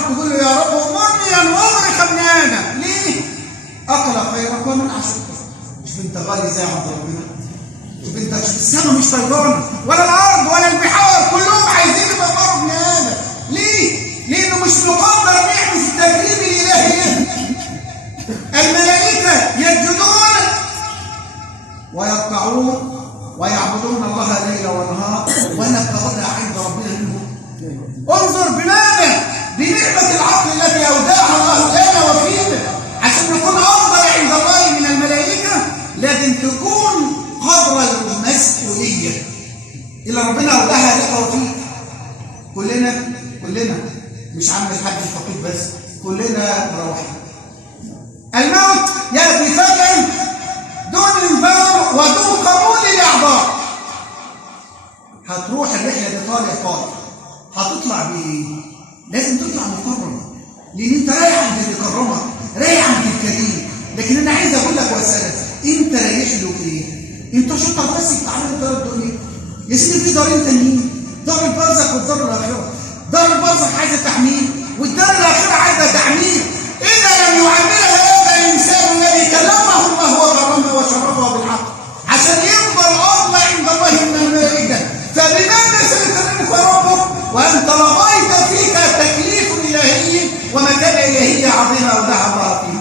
راح تقول له يا رب امرني ان اغرق ابن ادم. ليه؟ اكل خيرك ومنع شرك. شوف انت غالي ازاي عند ربنا. شوف انت، شوف السماء مش طيرانه ولا الارض ولا البحار، كلهم عايزين يبقوا ابن ادم. ليه؟ لانه مش مقدر نعمه التكريم الالهي. الملائكه يسجدون ويركعون ويعبدون الله ليلا ونهار ولا كبر عند ربنا منهم. انظر بماذا؟ بنعمه العقل التي اودعها الله لنا وفينا. عشان نكون افضل عند الله من الملائكه لازم تكون قدر المسؤوليه اللي ربنا اودعها لك وفيك. كلنا مش عم الحاج الفقير بس، كلنا مروحين. الموت ياتي فجأة دون انذار ودون قبول الاعذار. هتروح الرحله دي طالع، هتطلع بايه؟ لازم تطلع مكرم، لان انت رايح عند اللي كرمك، رايح عند الكريم. لكن انا عايز اقول لك واسالك، انت رايح له ايه؟ انت شطر بس بتعمل دار الدنيا يا سيدي. في دارين تانيين، دار البرزخ والدار الاخره. دار البرزخ عايزه تحميل والدار الاخره عايزه تعميل. اذا لم يعملها هذا الانسان الذي كلمه الله وكرمه وشرفه بالحق عشان يفضل افضل عند الله من الملائكه، فبماذا سيكرمك ربك وانت رضيت فيك تكليف الهي ومكانه الهيه عظيمه اودعها الله فيك؟